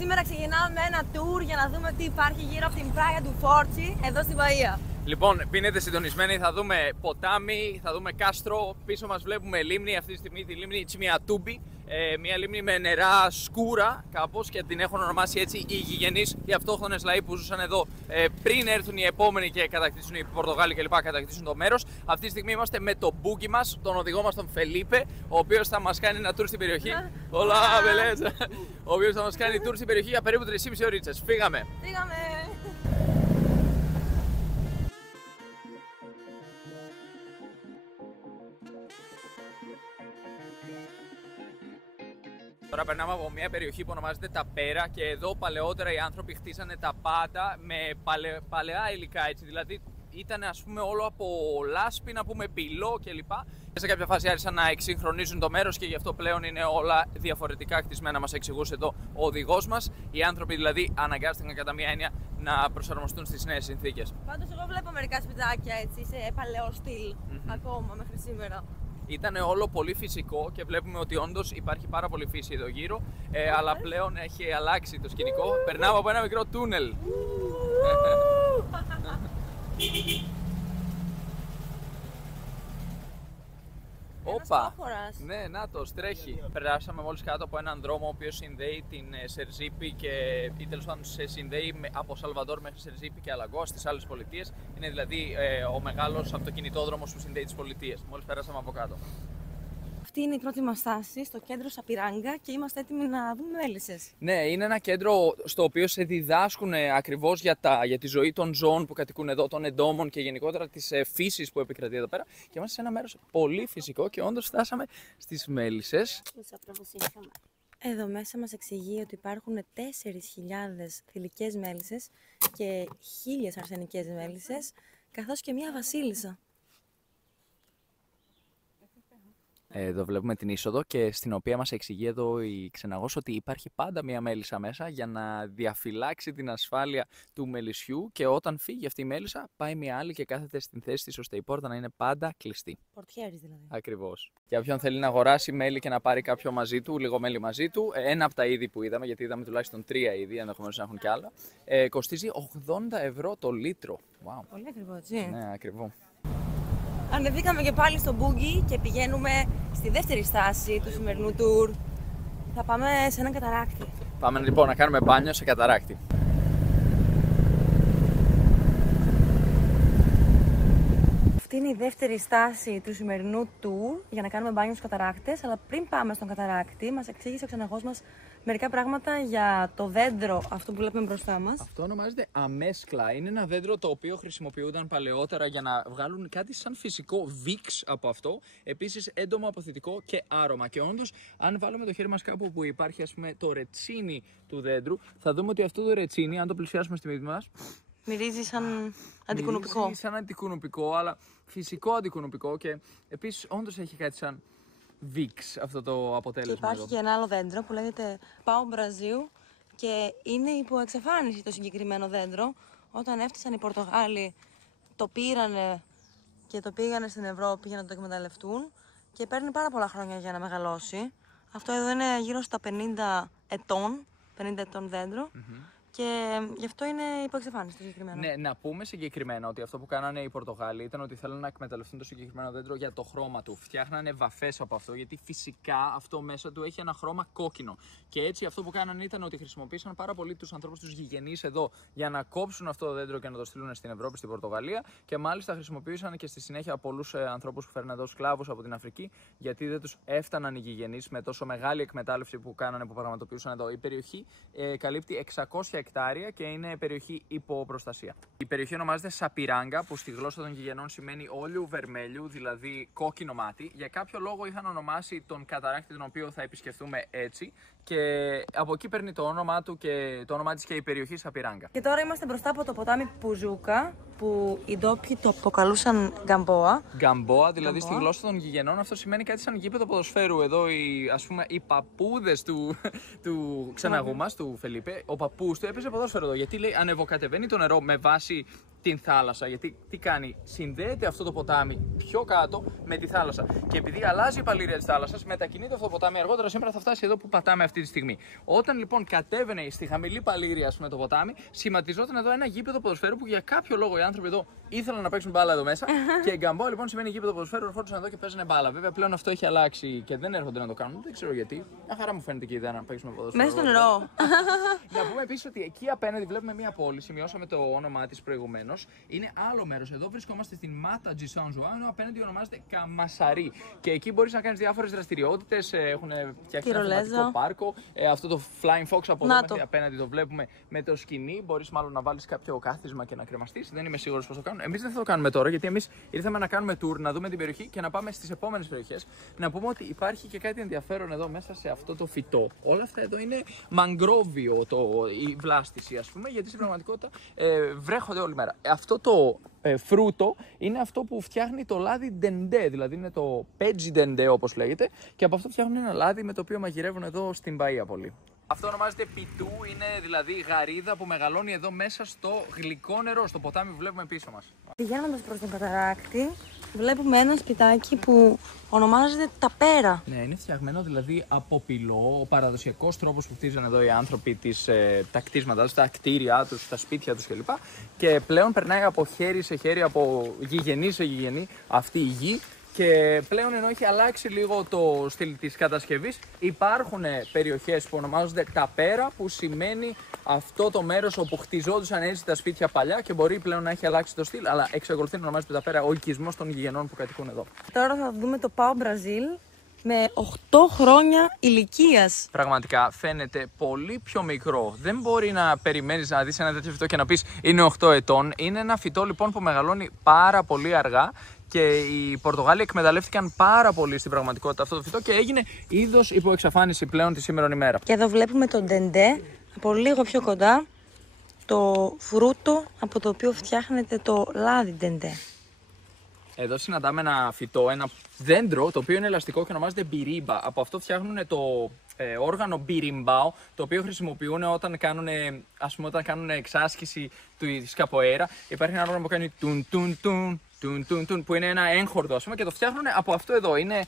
Σήμερα ξεκινάμε ένα tour για να δούμε τι υπάρχει γύρω από την πλάγια του Φόρτσι, εδώ στην Μπαΐα. Λοιπόν, πίνετε συντονισμένοι, θα δούμε ποτάμι, θα δούμε κάστρο, πίσω μας βλέπουμε λίμνη, αυτή τη στιγμή τη λίμνη Τσιμιατούμπι, μια λίμνη με νερά σκούρα κάπως και την έχουν ονομάσει έτσι οι γηγενείς, οι αυτόχθονες λαοί που ζούσαν εδώ πριν έρθουν οι επόμενοι και κατακτήσουν οι Πορτογάλοι κλπ. Κατακτήσουν το μέρος. Αυτή τη στιγμή είμαστε με τον μπούκι μας, τον οδηγό μας τον Φελίπε, ο οποίος θα μας κάνει ένα tour στην περιοχή. Όλα, μπελέτσα! Ο οποίος θα μας κάνει tour στην περιοχή για περίπου 3,5 ωρίτσες. Φύγαμε! Τώρα περνάμε από μια περιοχή που ονομάζεται τα Πέρα και εδώ παλαιότερα οι άνθρωποι χτίσανε τα πάντα με παλαιά υλικά, έτσι, δηλαδή ήταν ας πούμε όλο από λάσπη, να πούμε πυλό κλπ. Σε κάποια φάση άρχισαν να εξυγχρονίζουν το μέρος και γι' αυτό πλέον είναι όλα διαφορετικά χτισμένα, μας εξηγούσε εδώ ο οδηγός μας. Οι άνθρωποι δηλαδή αναγκάστηκαν κατά μία έννοια να προσαρμοστούν στις νέες συνθήκες. Πάντως εγώ βλέπω μερικά σπιτάκια έτσι σε παλαιό στυλ ακόμα μέχρι σήμερα. Ήταν όλο πολύ φυσικό και βλέπουμε ότι όντως υπάρχει πάρα πολύ φύση εδώ γύρω, αλλά πλέον έχει αλλάξει το σκηνικό. Περνάμε από ένα μικρό τούνελ. Όπα! Ναι, νάτος, τρέχει. Περάσαμε μόλις κάτω από έναν δρόμο ο οποίος συνδέει την Σερζίπη ή τέλος πάντων σε συνδέει από Σαλβαντόρ μέχρι Σερζίπη και Αλαγκό στις άλλες πολιτείες. Είναι δηλαδή ο μεγάλος αυτοκινητόδρομος που συνδέει τις πολιτείες. Μόλις περάσαμε από κάτω. Αυτή είναι η πρώτη μας στάση στο κέντρο Σαπιράγκα και είμαστε έτοιμοι να δούμε μέλισσες. Ναι, είναι ένα κέντρο στο οποίο σε διδάσκουν ακριβώς για τη ζωή των ζώων που κατοικούν εδώ, των εντόμων και γενικότερα της φύσης που επικρατεί εδώ πέρα. Και είμαστε σε ένα μέρος πολύ φυσικό και όντως φτάσαμε στις μέλισσες. Εδώ μέσα μας εξηγεί ότι υπάρχουν 4.000 θηλυκές μέλισσες και 1.000 αρσενικές μέλισσες, καθώς και μία βασίλισσα. Εδώ βλέπουμε την είσοδο και στην οποία μας εξηγεί εδώ η ξεναγός ότι υπάρχει πάντα μία μέλισσα μέσα για να διαφυλάξει την ασφάλεια του μελισσιού και όταν φύγει αυτή η μέλισσα πάει μία άλλη και κάθεται στην θέση της ώστε η πόρτα να είναι πάντα κλειστή. Πορτιέρης δηλαδή. Ακριβώς. Για όποιον θέλει να αγοράσει μέλι και να πάρει κάποιο μαζί του, λίγο μέλι μαζί του, ένα από τα είδη που είδαμε, γιατί είδαμε τουλάχιστον 3 είδη, ενδεχομένως να έχουν κι άλλα, κοστίζει 80 € το λίτρο. Wow. Πολύ ακριβό, έτσι. Ναι, ακριβό. Ανεβήκαμε και πάλι στο μπούγκι και πηγαίνουμε στη δεύτερη στάση του σημερινού tour. Θα πάμε σε έναν καταράκτη. Πάμε λοιπόν να κάνουμε μπάνιο σε καταράκτη. Αυτή είναι η δεύτερη στάση του σημερινού tour για να κάνουμε μπάνιο στους καταράκτες. Αλλά πριν πάμε στον καταράκτη, μας εξήγησε ο ξεναγός μας μερικά πράγματα για το δέντρο αυτό που βλέπουμε μπροστά μας. Αυτό ονομάζεται αμέσκλα. Είναι ένα δέντρο το οποίο χρησιμοποιούνταν παλαιότερα για να βγάλουν κάτι σαν φυσικό βίξ από αυτό. Επίσης έντομο αποθητικό και άρωμα. Και όντως, αν βάλουμε το χέρι μας κάπου που υπάρχει ας πούμε το ρετσίνι του δέντρου, θα δούμε ότι αυτό το ρετσίνι, αν το πλησιάσουμε στη μύτη μας, μυρίζει σαν αντικουνουπικό. Μυρίζει σαν αντικουνουπικό, αλλά φυσικό αντικουνουπικό και επίσης όντως έχει κάτι σαν βίξ αυτό το αποτέλεσμα. Και υπάρχει εδώ. και ένα άλλο δέντρο που λέγεται Πάο Μπραζίου και είναι υπό εξαφάνιση το συγκεκριμένο δέντρο. Όταν έφτασαν οι Πορτογάλοι το πήρανε και το πήγανε στην Ευρώπη για να το εκμεταλλευτούν και παίρνει πάρα πολλά χρόνια για να μεγαλώσει. Αυτό εδώ είναι γύρω στα 50 ετών δέντρο. Και γι' αυτό είναι υπό εξαφάνιση το συγκεκριμένο. Ναι, να πούμε συγκεκριμένα ότι αυτό που κάνανε οι Πορτογάλοι ήταν ότι θέλουν να εκμεταλλευτούν το συγκεκριμένο δέντρο για το χρώμα του. Φτιάχνανε βαφές από αυτό, γιατί φυσικά αυτό μέσα του έχει ένα χρώμα κόκκινο. Και έτσι αυτό που κάνανε ήταν ότι χρησιμοποίησαν πάρα πολύ τους ανθρώπους, τους γηγενείς εδώ, για να κόψουν αυτό το δέντρο και να το στείλουν στην Ευρώπη, στην Πορτογαλία. Και μάλιστα χρησιμοποίησαν και στη συνέχεια πολλούς ανθρώπους που φέρνουν εδώ σκλάβους από την Αφρική, γιατί δεν τους έφταναν οι γηγενείς με τόσο μεγάλη εκμετάλλευση που κάνανε, που πραγματοποιούσαν εδώ. Η περιοχή καλύπτει 600 εκτάρια και είναι περιοχή υπό προστασία. Η περιοχή ονομάζεται Σαπιράγκα, που στη γλώσσα των γηγενών σημαίνει όλιου βερμέλιου, δηλαδή κόκκινο μάτι. Για κάποιο λόγο είχαν ονομάσει τον καταράκτη, τον οποίο θα επισκεφτούμε έτσι, και από εκεί παίρνει το όνομά του και το όνομά της και η περιοχή Σαπιράγκα. Και τώρα είμαστε μπροστά από το ποτάμι Πουζούκα, που οι ντόπιοι το αποκαλούσαν Γκαμπόα. Γκαμπόα, δηλαδή στη γλώσσα των γηγενών, αυτό σημαίνει κάτι σαν γήπεδο ποδοσφαίρου. Εδώ οι παππούδες του ξεναγού μας, του Φελίπε, ο παππούς του έπαιζε ποδόσφαιρο εδώ. Γιατί λέει ανεβοκατεβαίνει το νερό με βάση την θάλασσα. Γιατί τι κάνει, συνδέεται αυτό το ποτάμι πιο κάτω με τη θάλασσα. Και επειδή αλλάζει η παλήρια της θάλασσας, μετακινείται αυτό το ποτάμι. Αργότερα σήμερα θα φτάσει εδώ που πατάμε αυτή τη στιγμή. Όταν λοιπόν κατέβαινε στη χαμηλή παλήρια με το ποτάμι, σχηματιζόταν εδώ ένα γήπεδο ποδοσφαίρου που για κάποιο λόγο οι άνθρωποι εδώ ήθελαν να παίξουν μπάλα εδώ μέσα. Και γκαμπό λοιπόν σημαίνει γήπεδο ποδοσφαίρου, ερχόντουσαν εδώ και παίζανε μπάλα. Βέβαια πλέον αυτό έχει αλλάξει και δεν έρχονται να το κάνουν. Δεν ξέρω γιατί. Μια χαρά μου φαίνεται και η ιδέα να παίξουμε ποδοσφαίρο. Μέσα στο νερό. Να πούμε επίσης ότι εκεί απέναντι βλέπουμε μια πόλη, σημειώσαμε το όνομά της προηγουμένως. Είναι άλλο μέρος. Εδώ βρισκόμαστε στην Μάτα Τζισάνζουα, ενώ απέναντι ονομάζεται Καμασαρί. Και εκεί μπορείς να κάνεις διάφορες δραστηριότητες. Έχουν φτιάξει ένα θεματικό πάρκο. Αυτό το Flying Fox από εδώ απέναντι το βλέπουμε με το σκηνή. Μπορείς μάλλον να βάλεις κάποιο κάθισμα και να κρεμαστείς. Δεν είμαι σίγουρος πώς το κάνουν. Εμείς δεν θα το κάνουμε τώρα, γιατί εμείς ήρθαμε να κάνουμε tour, να δούμε την περιοχή και να πάμε στις επόμενες περιοχές. Να πούμε ότι υπάρχει και κάτι ενδιαφέρον εδώ μέσα σε αυτό το φυτό. Όλα αυτά εδώ είναι μαγκρόβιο, η βλάστηση, ας πούμε, γιατί στην πραγματικότητα βρέχονται όλη μέρα. Αυτό το φρούτο είναι αυτό που φτιάχνει το λάδι ντεντέ, δηλαδή είναι το πέτζι ντεντέ όπως λέγεται, και από αυτό φτιάχνουν ένα λάδι με το οποίο μαγειρεύουν εδώ στην Παΐα πολύ. Αυτό ονομάζεται πιτού, είναι δηλαδή γαρίδα που μεγαλώνει εδώ μέσα στο γλυκό νερό, στο ποτάμι που βλέπουμε πίσω μας. Πηγαίνοντας προς τον καταράκτη, βλέπουμε ένα σπιτάκι που ονομάζεται Ταπέρα. Ναι, είναι φτιαγμένο δηλαδή από πυλό, ο παραδοσιακός τρόπος που χτίζαν εδώ οι άνθρωποι τα κτίσματα τους, τα κτίρια τους, τα σπίτια τους κλπ. Και πλέον περνάει από χέρι σε χέρι, από γηγενή σε γηγενή αυτή η γη. Και πλέον, ενώ έχει αλλάξει λίγο το στυλ της κατασκευής, υπάρχουν περιοχές που ονομάζονται Ταπέρα, που σημαίνει αυτό το μέρος όπου χτιζόντουσαν έτσι τα σπίτια παλιά, και μπορεί πλέον να έχει αλλάξει το στυλ, αλλά εξακολουθεί να ονομάζεται Ταπέρα ο οικισμός των γηγενών που κατοικούν εδώ. Τώρα θα δούμε το Πάο Μπραζίλ με 8 χρόνια ηλικίας. Πραγματικά φαίνεται πολύ πιο μικρό. Δεν μπορεί να περιμένεις να δεις ένα τέτοιο φυτό και να πεις είναι 8 ετών. Είναι ένα φυτό λοιπόν που μεγαλώνει πάρα πολύ αργά. Και οι Πορτογάλοι εκμεταλλεύτηκαν πάρα πολύ στην πραγματικότητα αυτό το φυτό και έγινε είδος υπό εξαφάνιση πλέον τη σήμερον ημέρα. Και εδώ βλέπουμε τον ντεντέ από λίγο πιο κοντά, το φρούτο από το οποίο φτιάχνεται το λάδι ντεντέ. Εδώ συναντάμε ένα φυτό, ένα δέντρο, το οποίο είναι ελαστικό και ονομάζεται μπιρίμπα. Από αυτό φτιάχνουν το όργανο μπιριμπάο, το οποίο χρησιμοποιούν όταν κάνουν εξάσκηση της καποέρα. Υπάρχει ένα όργανο που κάνει τουν, που είναι ένα έγχορδο, ας πούμε, και το φτιάχνουν από αυτό εδώ. Είναι,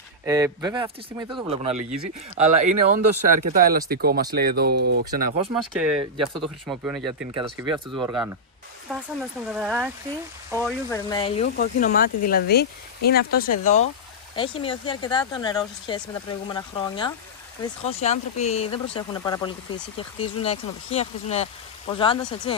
βέβαια αυτή τη στιγμή δεν το βλέπω να λυγίζει, αλλά είναι όντως αρκετά ελαστικό, μας λέει εδώ ο ξεναγός μας, και γι' αυτό το χρησιμοποιούν για την κατασκευή αυτού του οργάνου. Φτάσαμε στον καταράκτη Όλιου Βερμέλιου, κόκκινο μάτι δηλαδή. Είναι αυτός εδώ. Έχει μειωθεί αρκετά το νερό σε σχέση με τα προηγούμενα χρόνια. Δυστυχώς οι άνθρωποι δεν προσέχουν πάρα πολύ τη φύση και χτίζουν ξενοδοχεία, χτίζουν ποζάντας, έτσι.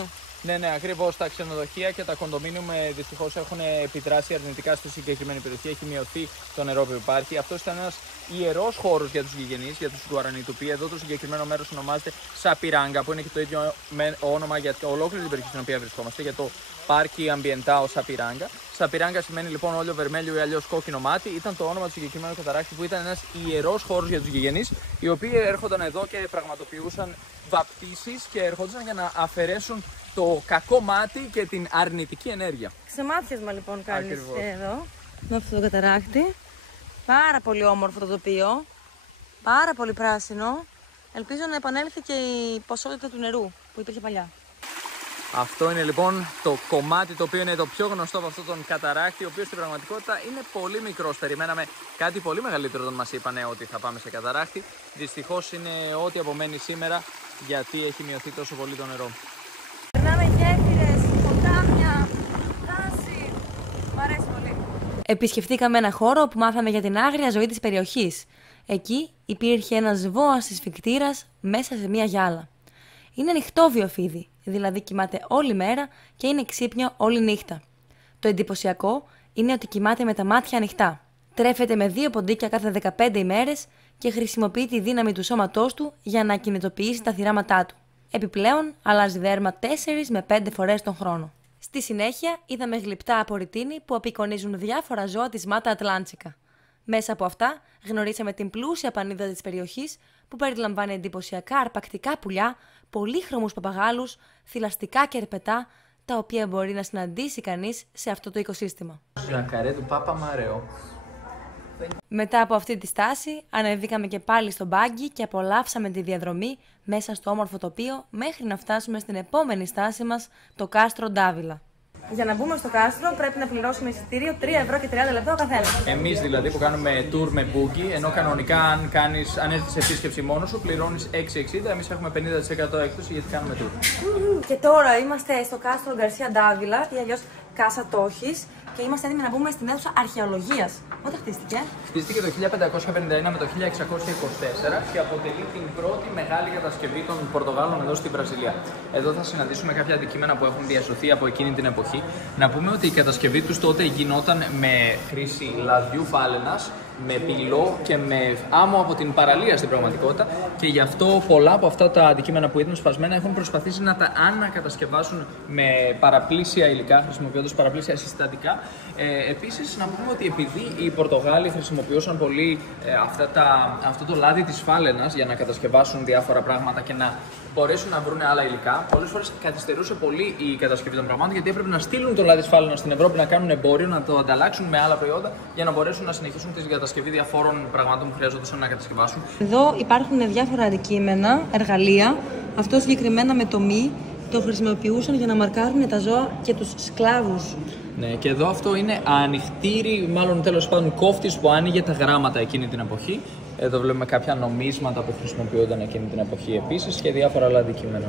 Ναι, ακριβώς. Τα ξενοδοχεία και τα κοντομίνιουμ δυστυχώς έχουν επιδράσει αρνητικά στη συγκεκριμένη περιοχή. Έχει μειωθεί το νερό που υπάρχει. Αυτό ήταν ένας ιερός χώρος για τους γηγενείς, για τους Γκουαρανί, το οποίο εδώ το συγκεκριμένο μέρος ονομάζεται Σαπιράγκα, που είναι και το ίδιο όνομα για ολόκληρη την περιοχή στην οποία βρισκόμαστε, για το Πάρκι Αμμπιεντάο Σαπιράγκα. Σαπιράγκα σημαίνει λοιπόν όλιο βερμέλιο ή αλλιώς κόκκινο μάτι. Ήταν το όνομα του συγκεκριμένου καταράκτη, που ήταν ένας ιερός χώρος για τους γηγενείς, οι οποίοι έρχονταν εδώ και πραγματοποιούσαν βαπτίσεις και ερχόντουσαν για να αφαιρέσουν το κακό μάτι και την αρνητική ενέργεια. Ξεμάτιασμα λοιπόν κάνεις εδώ, με αυτό το καταράκτη. Πάρα πολύ όμορφο το τοπίο, πάρα πολύ πράσινο. Ελπίζω να επανέλθει και η ποσότητα του νερού που υπήρχε παλιά. Αυτό είναι λοιπόν το κομμάτι το οποίο είναι το πιο γνωστό από αυτόν τον καταράκτη, ο οποίος στην πραγματικότητα είναι πολύ μικρός. Περιμέναμε κάτι πολύ μεγαλύτερο όταν μας είπανε ότι θα πάμε σε καταράκτη. Δυστυχώς είναι ό,τι απομένει σήμερα, γιατί έχει μειωθεί τόσο πολύ το νερό. Περνάμε γέφυρες, ποτάμια, δάση. Μ' αρέσει πολύ. Επισκεφτήκαμε ένα χώρο που μάθαμε για την άγρια ζωή της περιοχής. Εκεί υπήρχε ένας βόας της Φικτήρας μέσα σε μια γυάλα. Είναι ανοιχτόβιο φίδι, δηλαδή κοιμάται όλη μέρα και είναι ξύπνιο όλη νύχτα. Το εντυπωσιακό είναι ότι κοιμάται με τα μάτια ανοιχτά. Τρέφεται με 2 ποντίκια κάθε 15 ημέρες και χρησιμοποιεί τη δύναμη του σώματός του για να κινητοποιήσει τα θυράματά του. Επιπλέον, αλλάζει δέρμα 4 με 5 φορές τον χρόνο. Στη συνέχεια, είδαμε γλυπτά απορριτίνη που απεικονίζουν διάφορα ζώα της Μάτα Ατλάντσικα. Μέσα από αυτά, γνωρίσαμε την πλούσια πανίδα της περιοχής που περιλαμβάνει εντυπωσιακά αρπακτικά πουλιά, πολύχρωμους παπαγάλους, θηλαστικά και ερπετά, τα οποία μπορεί να συναντήσει κανείς σε αυτό το οικοσύστημα. Ζακαρέ του Πάπα Μαρέο. Μετά από αυτή τη στάση, ανεβήκαμε και πάλι στο μπάγκι και απολαύσαμε τη διαδρομή μέσα στο όμορφο τοπίο μέχρι να φτάσουμε στην επόμενη στάση μας, το κάστρο Ντάβιλα. Για να μπούμε στο κάστρο πρέπει να πληρώσουμε εισιτήριο 3 ευρώ και 30 λεπτά ο καθένας. Εμείς δηλαδή που κάνουμε tour με boogie, ενώ κανονικά αν έρθεις επίσκεψη μόνος σου πληρώνεις 6,60, εμείς έχουμε 50% έκπτωση γιατί κάνουμε tour. Και τώρα είμαστε στο κάστρο Γκαρσία Ντάβιλα ή αλλιώς Κάσα Τόχης και είμαστε έτοιμοι να μπούμε στην αίθουσα αρχαιολογίας. Πότε χτίστηκε? Χτίστηκε το 1551 με το 1624 και αποτελεί την πρώτη μεγάλη κατασκευή των Πορτογάλων εδώ στη Βραζιλία. Εδώ θα συναντήσουμε κάποια αντικείμενα που έχουν διασωθεί από εκείνη την εποχή. Να πούμε ότι η κατασκευή τους τότε γινόταν με χρήση λαδιού φάλαινας, με πυλό και με άμμο από την παραλία στην πραγματικότητα και γι' αυτό πολλά από αυτά τα αντικείμενα που ήταν σπασμένα έχουν προσπαθήσει να τα ανακατασκευάσουν με παραπλήσια υλικά, χρησιμοποιώντας παραπλήσια συστατικά. Επίσης, να πούμε ότι επειδή οι Πορτογάλοι χρησιμοποιούσαν πολύ αυτό το λάδι της φάλαινας για να κατασκευάσουν διάφορα πράγματα και να μπορέσουν να βρουν άλλα υλικά, πολλές φορές καθυστερούσε πολύ η κατασκευή των πραγμάτων γιατί έπρεπε να στείλουν το λάδι της φάλαινας στην Ευρώπη να κάνουν εμπόριο, να το ανταλλάξουν με άλλα προϊόντα για να μπορέσουν να συνεχίσουν τη κατασκευή διαφόρων πραγμάτων που χρειαζόταν να κατασκευάσουν. Εδώ υπάρχουν διάφορα αντικείμενα, εργαλεία. Αυτό συγκεκριμένα με τομή το χρησιμοποιούσαν για να μαρκάρουν τα ζώα και τους σκλάβους. Ναι, και εδώ αυτό είναι ανοιχτήρι, μάλλον τέλος πάντων κόφτης που άνοιγε τα γράμματα εκείνη την εποχή. Εδώ βλέπουμε κάποια νομίσματα που χρησιμοποιούνταν εκείνη την εποχή επίσης και διάφορα άλλα αντικείμενα.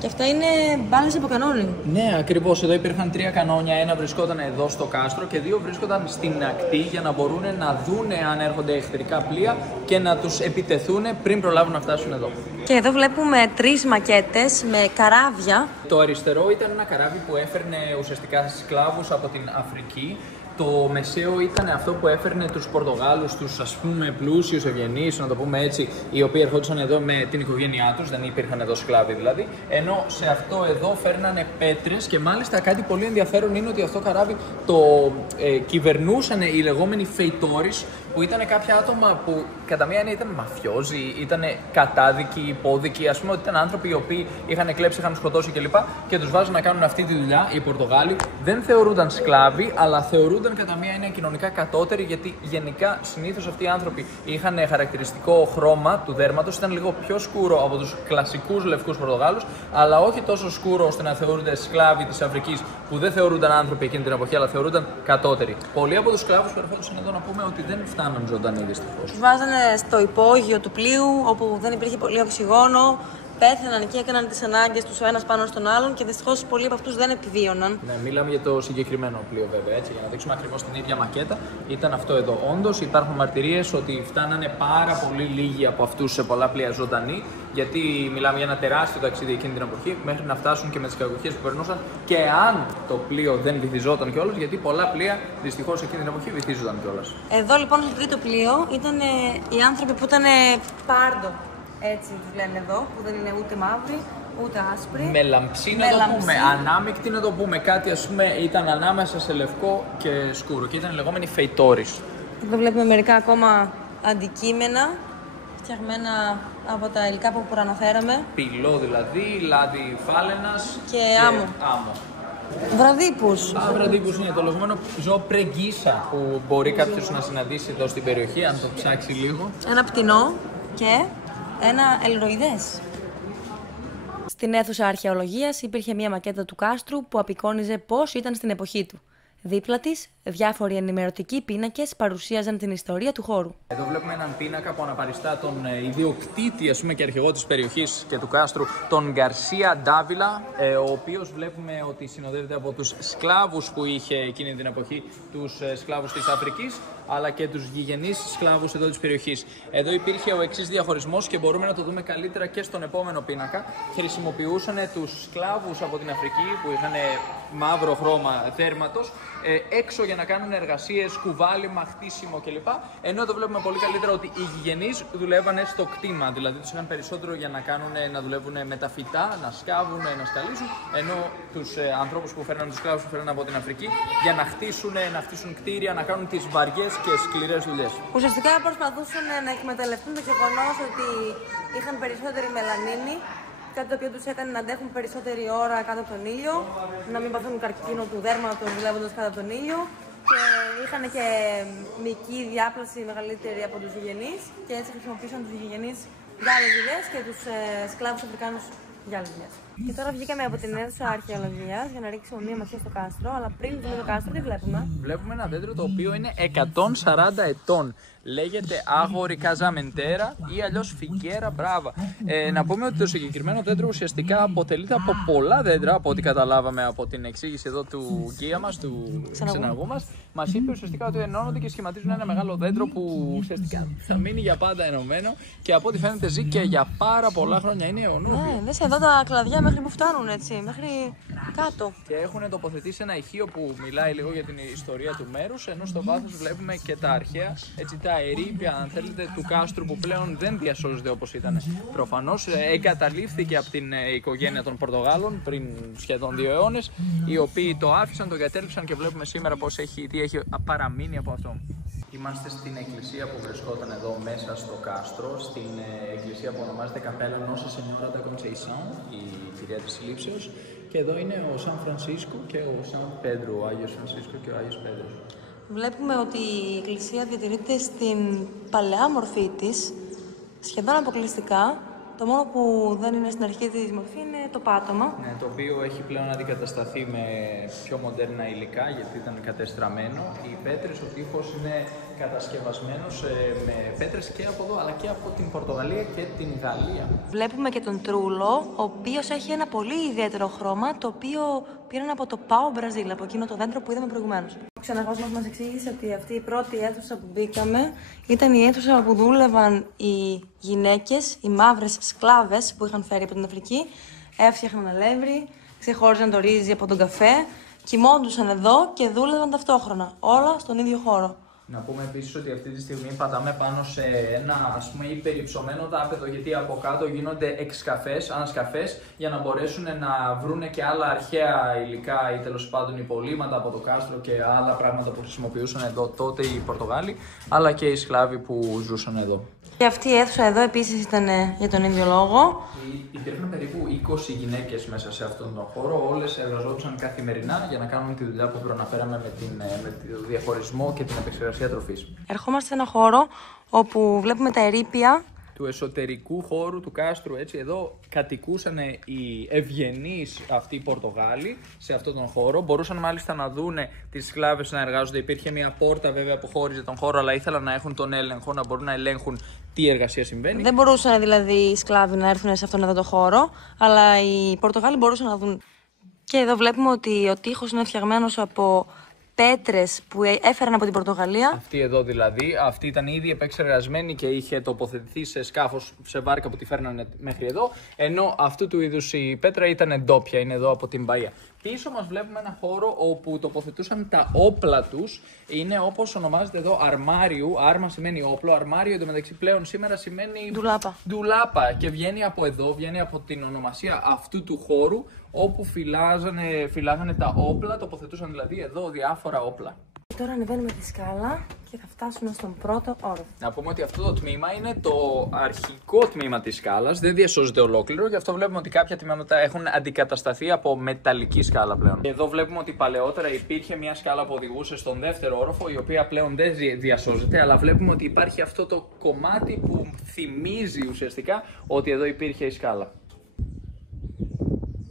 Και αυτά είναι μπάλες από κανόνι. Ναι, ακριβώς. Εδώ υπήρχαν 3 κανόνια. Ένα βρισκόταν εδώ στο κάστρο και 2 βρίσκονταν στην ακτή για να μπορούν να δούνε αν έρχονται εχθρικά πλοία και να τους επιτεθούν πριν προλάβουν να φτάσουν εδώ. Και εδώ βλέπουμε 3 μακέτες με καράβια. Το αριστερό ήταν ένα καράβι που έφερνε ουσιαστικά σκλάβους από την Αφρική. Το μεσαίο ήταν αυτό που έφερνε τους Πορτογάλους, τους ας πούμε πλούσιους ευγενείς, να το πούμε έτσι, οι οποίοι ερχόντουσαν εδώ με την οικογένειά τους, δεν υπήρχαν εδώ σκλάβοι δηλαδή. Ενώ σε αυτό εδώ φέρνανε πέτρες και μάλιστα κάτι πολύ ενδιαφέρον είναι ότι αυτό καράβι το κυβερνούσαν οι λεγόμενοι φεϊτόρις, που ήταν κάποια άτομα που κατά μία έννοια ήταν μαφιόζοι, ήταν κατάδικοι, υπόδικοι, ας πούμε ότι ήταν άνθρωποι οι οποίοι είχαν κλέψει, είχαν σκοτώσει κλπ. Και τους βάζουν να κάνουν αυτή τη δουλειά. Οι Πορτογάλοι δεν θεωρούνταν σκλάβοι, αλλά θεωρούνταν κατά μία έννοια κοινωνικά κατώτεροι, γιατί γενικά συνήθως αυτοί οι άνθρωποι είχαν χαρακτηριστικό χρώμα του δέρματος, ήταν λίγο πιο σκούρο από τους κλασικούς λευκούς Πορτογάλους, αλλά όχι τόσο σκούρο ώστε να θεωρούνται σκλάβοι της Αφρικής, που δεν θεωρούνταν άνθρωποι εκείνη την εποχή, αλλά θεωρούνταν κατώτεροι. Πολλοί από τους σκλάβους που ερχόντουσαν εδώ να πούμε ότι δεν φτάναν ζωντανοί δυστυχώς. Τους βάζανε στο υπόγειο του πλοίου, όπου δεν υπήρχε πολύ οξυγόνο, πέθαναν εκεί, έκαναν τις ανάγκες τους ο ένας πάνω στον άλλον και δυστυχώς πολλοί από αυτούς δεν επιβίωναν. Ναι, μιλάμε για το συγκεκριμένο πλοίο βέβαια, έτσι, για να δείξουμε ακριβώς την ίδια μακέτα. Ήταν αυτό εδώ. Όντως υπάρχουν μαρτυρίες ότι φτάνανε πάρα πολύ λίγοι από αυτούς σε πολλά πλοία ζωντανοί, γιατί μιλάμε για ένα τεράστιο ταξίδι εκείνη την εποχή, μέχρι να φτάσουν και με τις κακουχίες που περνούσαν και αν το πλοίο δεν βυθιζόταν κιόλας, γιατί πολλά πλοία δυστυχώς εκείνη την εποχή βυθίζονταν κιόλας. Εδώ λοιπόν στο τρίτο πλοίο ήταν οι άνθρωποι που ήταν πάρντο. Έτσι τους λένε εδώ, που δεν είναι ούτε μαύροι, ούτε άσπροι. Με λαμψή να το πούμε, ανάμεικτη να το πούμε, κάτι ας πούμε ήταν ανάμεσα σε λευκό και σκούρο και ήταν οι λεγόμενοι φεϊτόρις. Εδώ βλέπουμε μερικά ακόμα αντικείμενα, φτιαγμένα από τα υλικά που προαναφέραμε. Πυλό δηλαδή, λάδι φάλαινας και άμμο. Βραδύπους. Βραδύπους είναι το λεγόμενο ζώο πρεγγίσα που μπορεί κάποιος να συναντήσει εδώ στην περιοχή, αν το ψάξει λίγο. Ένα πτηνό και ένα ελροειδές. Στην αίθουσα αρχαιολογίας υπήρχε μια μακέτα του κάστρου που απεικόνιζε πώς ήταν στην εποχή του. Δίπλα της, διάφοροι ενημερωτικοί πίνακες παρουσίαζαν την ιστορία του χώρου. Εδώ βλέπουμε έναν πίνακα που αναπαριστά τον ιδιοκτήτη ας πούμε, και αρχηγό της περιοχής και του κάστρου, τον Γκαρσία Ντάβιλα, ο οποίος βλέπουμε ότι συνοδεύεται από τους σκλάβους που είχε εκείνη την εποχή, τους σκλάβους της Αφρικής, αλλά και τους γηγενείς σκλάβους εδώ της περιοχής. Εδώ υπήρχε ο εξής διαχωρισμός και μπορούμε να το δούμε καλύτερα και στον επόμενο πίνακα. Χρησιμοποιούσαν τους σκλάβους από την Αφρική που είχαν μαύρο χρώμα δέρματος έξω για να κάνουν εργασίες, κουβάλιμα, χτίσιμο κλπ. Ενώ εδώ βλέπουμε πολύ καλύτερα ότι οι γηγενείς δουλεύανε στο κτήμα, δηλαδή τους είχαν περισσότερο για να δουλεύουν με τα φυτά, να σκάβουν, να σκαλίζουν, ενώ τους ανθρώπους που φέρναν, τους σκλάβους που φέρναν από την Αφρική για να χτίσουν κτίρια, να κάνουν τις βαριές και σκληρές δουλειές. Ουσιαστικά προσπαθούσαν να εκμεταλλευτούν το γεγονός ότι είχαν περισσότερη μελανίνη, κάτι το οποίο τους έκανε να αντέχουν περισσότερη ώρα κάτω από τον ήλιο, να μην παθούν καρκίνο του δέρματος δουλεύοντας κάτω από τον ήλιο και είχαν και μυϊκή διάπλαση μεγαλύτερη από τους γηγενείς και έτσι χρησιμοποίησαν τους γηγενείς για άλλες δουλειές και τους σκλάβους Αφρικάνους για άλλες δουλειές. Και τώρα βγήκαμε από την αίθουσα αρχαιολογίας για να ρίξουμε μία ματιά στο κάστρο. Αλλά πριν δούμε το κάστρο, τι βλέπουμε? Βλέπουμε ένα δέντρο το οποίο είναι 140 ετών. Λέγεται Άγορη Καζαμεντέρα ή αλλιώς Φιγκέρα Μπράβα. Να πούμε ότι το συγκεκριμένο δέντρο ουσιαστικά αποτελείται από πολλά δέντρα, από ό,τι καταλάβαμε από την εξήγηση εδώ του γκία μας, του ξεναγού μας. Μας είπε ουσιαστικά ότι ενώνονται και σχηματίζουν ένα μεγάλο δέντρο που ουσιαστικά θα μείνει για πάντα ενωμένο και από ό,τι φαίνεται ζει και για πάρα πολλά χρόνια. Είναι αιωνούριο. Ναι, δες εδώ τα κλαδιά μέχρι που φτάνουν έτσι, μέχρι κάτω. Και έχουν τοποθετήσει ένα ηχείο που μιλάει λίγο για την ιστορία του μέρους, ενώ στο βάθος βλέπουμε και τα αρχαία, έτσι τα ερείπια, αν θέλετε, του κάστρου που πλέον δεν διασώζεται όπως ήταν. Προφανώς εγκαταλείφθηκε από την οικογένεια των Πορτογάλων πριν σχεδόν 2 αιώνες, οι οποίοι το άφησαν, το εγκατέλειψαν και βλέπουμε σήμερα πως τι έχει παραμείνει από αυτό. Είμαστε στην εκκλησία που βρισκόταν εδώ μέσα στο κάστρο, στην εκκλησία που ονομάζεται Καπέλα Νόσα Σενιόρα da Conceição, η κυρία της Λήψεως. Και εδώ είναι ο Σαν Φρανσίσκο και ο Σαν Πέντρο, ο Άγιος Φρανσίσκο και ο Άγιος Πέντρος. Βλέπουμε ότι η εκκλησία διατηρείται στην παλαιά μορφή της, σχεδόν αποκλειστικά. Το μόνο που δεν είναι στην αρχική της μορφή είναι το πάτωμα. Ναι, το οποίο έχει πλέον αντικατασταθεί με πιο μοντέρνα υλικά γιατί ήταν κατεστραμμένο. Οι πέτρες, ο τοίχος είναι κατασκευασμένος με πέτρες και από εδώ αλλά και από την Πορτογαλία και την Γαλλία. Βλέπουμε και τον τρούλο, ο οποίος έχει ένα πολύ ιδιαίτερο χρώμα, το οποίο πήραν από το Πάο Μπραζίλ, από εκείνο το δέντρο που είδαμε προηγουμένως. Ο ξεναγός μας εξήγησε ότι αυτή η πρώτη αίθουσα που μπήκαμε ήταν η αίθουσα που δούλευαν οι γυναίκες, οι μαύρες σκλάβες που είχαν φέρει από την Αφρική, έφτιαχναν αλεύρι, ξεχώριζαν το ρύζι από τον καφέ, κοιμόντουσαν εδώ και δούλευαν ταυτόχρονα, όλα στον ίδιο χώρο. Να πούμε επίσης ότι αυτή τη στιγμή πατάμε πάνω σε ένα υπερυψωμένο δάπεδο, γιατί από κάτω γίνονται εξκαφές, ανασκαφές, για να μπορέσουν να βρουν και άλλα αρχαία υλικά ή τέλος πάντων υπολείμματα από το κάστρο και άλλα πράγματα που χρησιμοποιούσαν εδώ τότε οι Πορτογάλοι, αλλά και οι σκλάβοι που ζούσαν εδώ. Και αυτή η αίθουσα εδώ επίσης ήταν για τον ίδιο λόγο. Υπήρχαν περίπου 20 γυναίκες μέσα σε αυτόν τον χώρο. Όλες εργαζόντουσαν καθημερινά για να κάνουν τη δουλειά που προαναφέραμε με το διαχωρισμό και την επεξεργασία τροφής. Ερχόμαστε σε ένα χώρο όπου βλέπουμε τα ερείπια του εσωτερικού χώρου του κάστρου. Έτσι, εδώ κατοικούσαν οι ευγενείς αυτοί οι Πορτογάλοι σε αυτόν τον χώρο. Μπορούσαν μάλιστα να δούνε τις σκλάβες να εργάζονται. Υπήρχε μια πόρτα βέβαια που χώριζε τον χώρο, αλλά ήθελαν να έχουν τον έλεγχο, να μπορούν να ελέγχουν τι εργασία συμβαίνει. Δεν μπορούσαν δηλαδή οι σκλάβοι να έρθουν σε αυτόν εδώ το χώρο, αλλά οι Πορτογάλοι μπορούσαν να δουν. Και εδώ βλέπουμε ότι ο τοίχος είναι φτιαγμένος από πέτρες που έφεραν από την Πορτογαλία. Αυτή εδώ δηλαδή, αυτή ήταν ήδη επεξεργασμένη και είχε τοποθετηθεί σε σκάφος, σε βάρκα που τη φέρνανε μέχρι εδώ, ενώ αυτού του είδους η πέτρα ήταν ντόπια, είναι εδώ από την Μπαία. Πίσω μας βλέπουμε ένα χώρο όπου τοποθετούσαν τα όπλα τους. Είναι όπως ονομάζεται εδώ αρμάριου. Άρμα σημαίνει όπλο. Αρμάριο εντωμεταξύ πλέον σήμερα σημαίνει ντουλάπα. Και βγαίνει από εδώ, βγαίνει από την ονομασία αυτού του χώρου όπου φυλάγανε τα όπλα. Τοποθετούσαν δηλαδή εδώ διάφορα όπλα. Τώρα ανεβαίνουμε τη σκάλα και θα φτάσουμε στον πρώτο όροφο. Να πούμε ότι αυτό το τμήμα είναι το αρχικό τμήμα της σκάλας, δεν διασώζεται ολόκληρο, γι' αυτό βλέπουμε ότι κάποια τμήματα έχουν αντικατασταθεί από μεταλλική σκάλα πλέον. Και εδώ βλέπουμε ότι παλαιότερα υπήρχε μια σκάλα που οδηγούσε στον δεύτερο όροφο, η οποία πλέον δεν διασώζεται, αλλά βλέπουμε ότι υπάρχει αυτό το κομμάτι που θυμίζει ουσιαστικά ότι εδώ υπήρχε η σκάλα.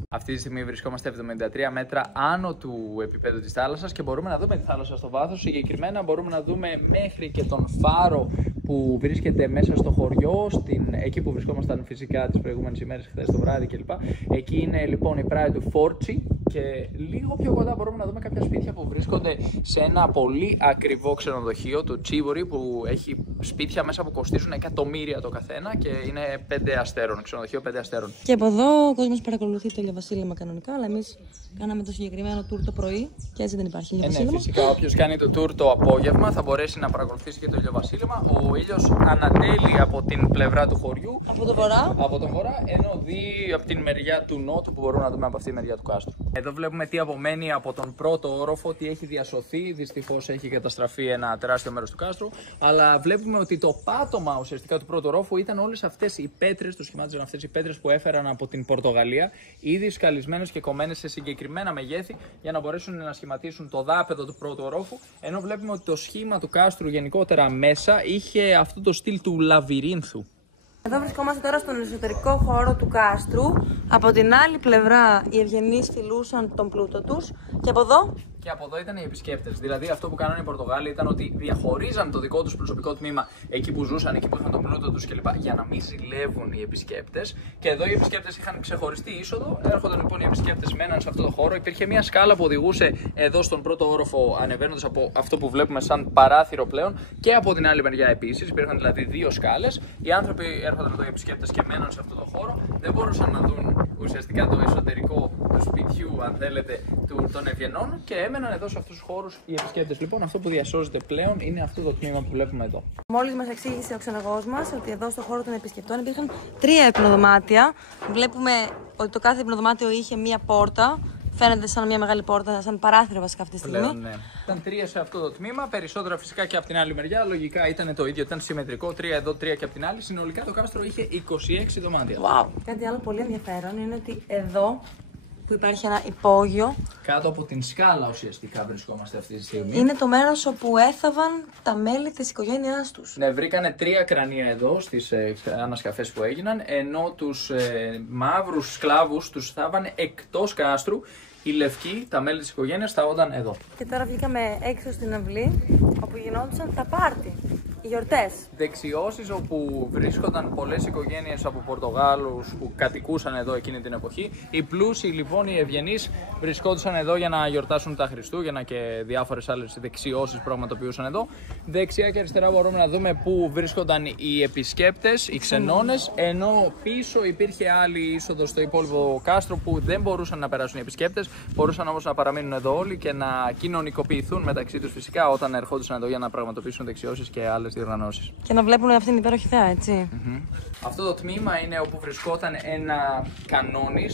Αυτή τη στιγμή βρισκόμαστε 73 μέτρα άνω του επίπεδου της θάλασσας και μπορούμε να δούμε τη θάλασσα στο βάθος. Συγκεκριμένα μπορούμε να δούμε μέχρι και τον φάρο που βρίσκεται μέσα στο χωριό, εκεί που βρισκόμασταν φυσικά τις προηγούμενες ημέρες, χθες το βράδυ κλπ. Εκεί είναι λοιπόν η πράη του Φόρτσι και λίγο πιο κοντά μπορούμε να δούμε κάποια σπίτια που βρίσκονται σε ένα πολύ ακριβό ξενοδοχείο, το Τσίβορι, που έχει σπίτια μέσα που κοστίζουν εκατομμύρια το καθένα και είναι 5 αστέρων, ξενοδοχείο 5 αστέρων. Και από εδώ ο κόσμος παρακολουθεί το ηλιοβασίλεμα κανονικά, αλλά εμείς κάναμε το συγκεκριμένο tour το πρωί και έτσι δεν υπάρχει ηλιοβασίλεμα. Ναι, φυσικά όποιος κάνει το tour το απόγευμα θα μπορέσει να παρακολουθήσει και το ηλιοβασίλεμα. Ο ήλιος ανατέλει από την πλευρά του χωριού. Από τον βορρά. Από τον βορρά, ενώ δει από την μεριά του νότου που μπορούμε να δούμε από αυτή τη μεριά του κάστρου. Εδώ βλέπουμε τι απομένει από τον πρώτο όροφο, τι έχει διασωθεί. Δυστυχώς έχει καταστραφεί ένα τεράστιο μέρος του κάστρου. Αλλά βλέπουμε ότι το πάτωμα ουσιαστικά του πρώτου όροφου ήταν όλες αυτές οι πέτρες, το σχημάτιζαν αυτές οι πέτρες που έφεραν από την Πορτογαλία, ήδη σκαλισμένες και κομμένες σε συγκεκριμένα μεγέθη για να μπορέσουν να σχηματίσουν το δάπεδο του πρώτου ορόφου. Ενώ βλέπουμε ότι το σχήμα του κάστρου γενικότερα μέσα είχε αυτό το στυλ του λαβυρίνθου. Εδώ βρισκόμαστε τώρα στον εσωτερικό χώρο του κάστρου. Από την άλλη πλευρά οι ευγενείς φιλούσαν τον πλούτο τους. Και από εδώ. Και από εδώ ήταν οι επισκέπτες. Δηλαδή, αυτό που κάνανε οι Πορτογάλοι ήταν ότι διαχωρίζαν το δικό τους προσωπικό τμήμα εκεί που ζούσαν, εκεί που είχαν τον πλούτο τους κλπ. Για να μην ζηλεύουν οι επισκέπτες. Και εδώ οι επισκέπτες είχαν ξεχωριστή είσοδο. Έρχονταν λοιπόν οι επισκέπτες, μέναν σε αυτό το χώρο. Υπήρχε μια σκάλα που οδηγούσε εδώ στον πρώτο όροφο, ανεβαίνοντας από αυτό που βλέπουμε σαν παράθυρο πλέον. Και από την άλλη μεριά επίσης. Υπήρχαν δηλαδή δύο σκάλες. Οι άνθρωποι έρχονταν εδώ οι επισκέπτες και μέναν σε αυτό το χώρο. Δεν μπορούσαν να δουν ουσιαστικά το εσωτερικό του σπιτιού, αν θέλετε, των ευγενών και έμεναν εδώ σε αυτούς τους χώρους οι επισκέπτες. Λοιπόν, αυτό που διασώζεται πλέον είναι αυτό το τμήμα που βλέπουμε εδώ. Μόλις μας εξήγησε ο ξεναγός μας ότι εδώ στο χώρο των επισκεπτών υπήρχαν 3 υπνοδωμάτια. Βλέπουμε ότι το κάθε υπνοδωμάτιο είχε μία πόρτα. Φαίνεται σαν μια μεγάλη πόρτα, σαν παράθυρο βασικά αυτή τη στιγμή. Πλέον, ναι. Ήταν 3 σε αυτό το τμήμα, περισσότερα φυσικά και από την άλλη μεριά. Λογικά ήταν το ίδιο, ήταν συμμετρικό. 3 εδώ, 3 και από την άλλη. Συνολικά το κάστρο είχε 26 δωμάτια. Wow. Κάτι άλλο πολύ ενδιαφέρον είναι ότι εδώ που υπάρχει ένα υπόγειο. Κάτω από την σκάλα ουσιαστικά βρισκόμαστε αυτή τη στιγμή. Είναι το μέρος όπου έθαβαν τα μέλη της οικογένειάς τους. Ναι, βρήκανε 3 κρανία εδώ στις ανασκαφές που έγιναν, ενώ τους μαύρους σκλάβους τους θάβανε εκτός κάστρου. Οι λευκοί, τα μέλη της οικογένειας, θαόταν εδώ. Και τώρα βγήκαμε έξω στην αυλή, όπου γινόντουσαν τα πάρτι, οι γιορτές. Δεξιώσεις όπου βρίσκονταν πολλές οικογένειες από Πορτογάλους που κατοικούσαν εδώ εκείνη την εποχή. Οι πλούσιοι λοιπόν, οι ευγενείς, βρισκόντουσαν εδώ για να γιορτάσουν τα Χριστούγεννα και διάφορες άλλες δεξιώσεις πραγματοποιούσαν εδώ. Δεξιά και αριστερά μπορούμε να δούμε πού βρίσκονταν οι επισκέπτες, οι ξενώνες, ενώ πίσω υπήρχε άλλη είσοδο στο υπόλοιπο κάστρο που δεν μπορούσαν να περάσουν οι επισκέπτες. Μπορούσαν όμως να παραμείνουν εδώ όλοι και να κοινωνικοποιηθούν μεταξύ τους φυσικά όταν ερχόντουσαν εδώ για να πραγματοποιήσουν δεξιώσεις και άλλες διοργανώσεις. Και να βλέπουν αυτήν την υπέροχη θέα, έτσι. Αυτό το τμήμα είναι όπου βρισκόταν ένα κανόνι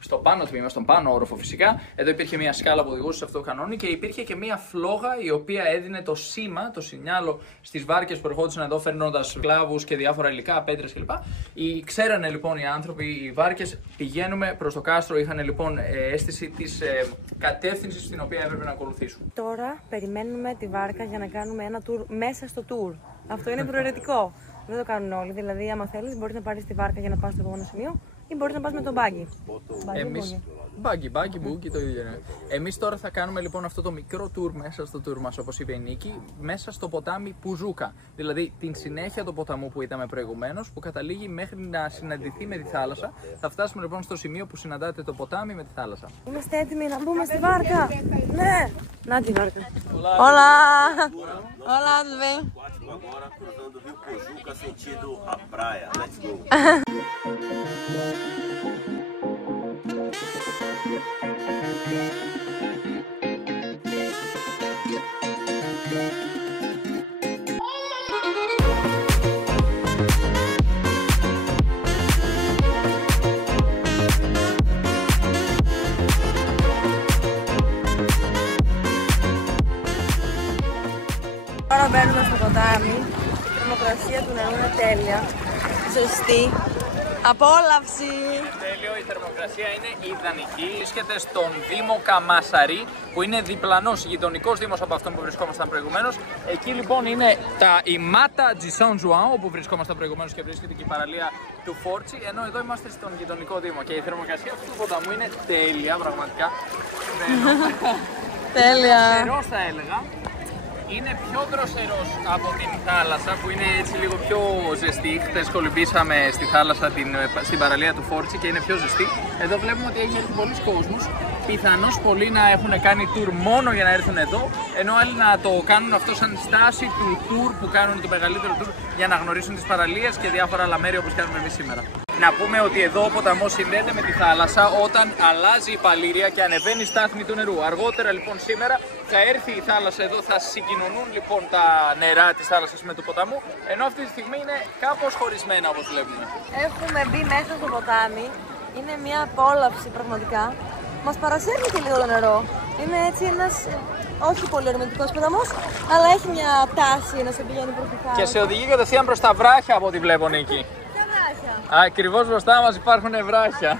στο πάνω τμήμα, στον πάνω όροφο φυσικά. Εδώ υπήρχε μια σκάλα που οδηγούσε σε αυτό το κανόνι και υπήρχε και μια φλόγα η οποία έδινε το σήμα, το σινιάλο στις βάρκες που ερχόντουσαν εδώ φέρνοντας σκλάβους και διάφορα υλικά, πέτρες κλπ. Ξέρανε λοιπόν οι άνθρωποι, οι βάρκες, πηγαίνουμε προς το κάστρο, είχαν λοιπόν αίσθηση της κατεύθυνσης στην οποία έπρεπε να ακολουθήσουν. Τώρα περιμένουμε τη βάρκα για να κάνουμε ένα tour μέσα στο tour. Αυτό είναι προαιρετικό. Δεν το κάνουν όλοι. Δηλαδή, άμα θέλεις, μπορείς να πάρεις τη βάρκα για να πας στο επόμενο σημείο ή μπορείς να πας με τον μπάγκι. Μπάγκι, μπούκι, το ίδιο είναι. Εμείς τώρα θα κάνουμε λοιπόν αυτό το μικρό tour μέσα στο tour μας, όπως είπε η Νίκη, μέσα στο ποτάμι Πουζούκα. Δηλαδή την συνέχεια του ποταμού που είδαμε προηγουμένως, που καταλήγει μέχρι να συναντηθεί με τη θάλασσα. Θα φτάσουμε λοιπόν στο σημείο που συναντάτε το ποτάμι με τη θάλασσα. Είμαστε έτοιμοι να μπούμε στη βάρκα. Ναι, να τη βάρκα. Όλα! Olá, tudo bem? Agora cruzando o rio Pujuca sentido a praia. Let's go. Τώρα μπαίνουμε στο ποτάμι, η θερμοκρασία του νερού είναι τέλεια, ζεστή, απόλαυση! Είναι τέλειο, η θερμοκρασία είναι ιδανική. Βρίσκεται στον Δήμο Καμασαρί, που είναι διπλανός, γειτονικός δήμος από αυτόν που βρισκόμασταν προηγουμένως. Εκεί λοιπόν είναι η Μάτα Τζι Σον Ζουάν, όπου βρισκόμασταν προηγουμένως και βρίσκεται και η παραλία του Φόρτσι, ενώ εδώ είμαστε στον γειτονικό δήμο. Και η θερμοκρασία αυτού του ποταμού είναι τέλεια, πραγματικά. Τέλεια! Δροσερός θα έλεγα. Είναι πιο δροσερός από την θάλασσα που είναι έτσι λίγο πιο ζεστή. Χθες κολυμπήσαμε στη θάλασσα στην παραλία του Φόρτσι και είναι πιο ζεστή. Εδώ βλέπουμε ότι έχει έρθει πολλοί κόσμος. Πιθανώς πολλοί να έχουν κάνει tour μόνο για να έρθουν εδώ, ενώ άλλοι να το κάνουν αυτό σαν στάση του tour που κάνουν το μεγαλύτερο tour για να γνωρίσουν τις παραλίες και διάφορα άλλα μέρη όπως κάνουμε εμείς σήμερα. Να πούμε ότι εδώ ο ποταμός συνδέεται με τη θάλασσα όταν αλλάζει η παλήρια και ανεβαίνει η στάθμη του νερού. Αργότερα λοιπόν σήμερα θα έρθει η θάλασσα εδώ, θα συγκοινωνούν λοιπόν τα νερά της θάλασσας με του ποταμού, ενώ αυτή τη στιγμή είναι κάπως χωρισμένα όπως βλέπουμε. Έχουμε μπει μέσα στο ποτάμι, είναι μια απόλαυση πραγματικά. Μας παρασέρνει και λίγο το νερό. Είναι έτσι ένας όχι πολύ ερμηνευτικός ποταμός, αλλά έχει μια τάση να σε πηγαίνει προς τη θάλασσα. Και σε οδηγεί κατευθείαν προς τα βράχια από ό,τι βλέπω, Νίκη. Ποια βράχια? Ακριβώς μπροστά μας υπάρχουν βράχια.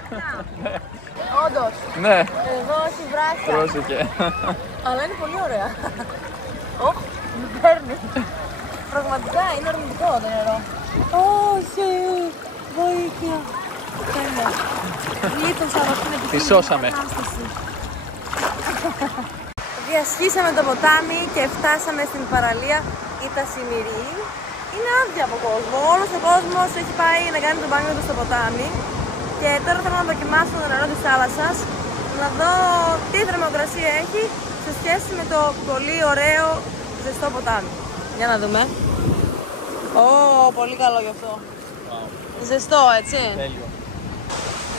Όντως. Ναι. Εδώ έχει βράχια. Πρόσεχε. Αλλά είναι πολύ ωραία. Ωχ, με παίρνει. Πραγματικά είναι ορμητικό το νερό. Όχι, βοήθεια. Τέλεια. Γλίτωσα από αυτήν την Τη σώσαμε. Διασχίσαμε το ποτάμι και φτάσαμε στην παραλία Ιτασιμιρή. Είναι άδεια από κόσμο. Όλος ο κόσμος έχει πάει να κάνει το μπάνιο του στο ποτάμι. Και τώρα θέλω να δοκιμάσω το νερό της θάλασσας, να δω τι θερμοκρασία έχει σε σχέση με το πολύ ωραίο ζεστό ποτάμι. Για να δούμε. Πολύ καλό γι' αυτό. Ζεστό, έτσι. Τέλειο.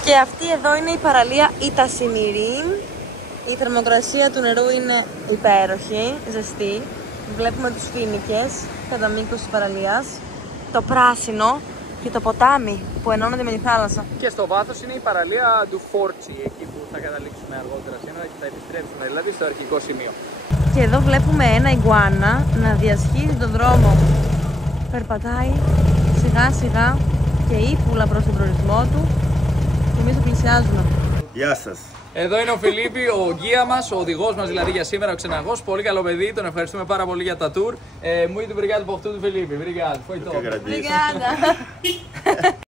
Και αυτή εδώ είναι η παραλία Ιτασιμιρή. Η θερμοκρασία του νερού είναι υπέροχη, ζεστή. Βλέπουμε τους φοίνικες κατά μήκος της παραλίας, το πράσινο και το ποτάμι που ενώνονται με τη θάλασσα. Και στο βάθος είναι η παραλία του Φόρτσι, εκεί που θα καταλήξουμε αργότερα σήμερα και θα επιστρέψουμε δηλαδή στο αρχικό σημείο. Και εδώ βλέπουμε ένα ιγκουάνα να διασχίζει τον δρόμο. Περπατάει σιγά σιγά και ύπουλα προς τον προορισμό του και εμείς το πλησιάζουμε. Γεια σας. Εδώ είναι ο Φιλίππη, ο γκία μας, ο οδηγός μας δηλαδή για σήμερα, ο ξεναγός. Πολύ καλό παιδί, τον ευχαριστούμε πάρα πολύ για τα tour. Muito obrigado por tudo, Felipe. Obrigado. Foi top. Obrigada.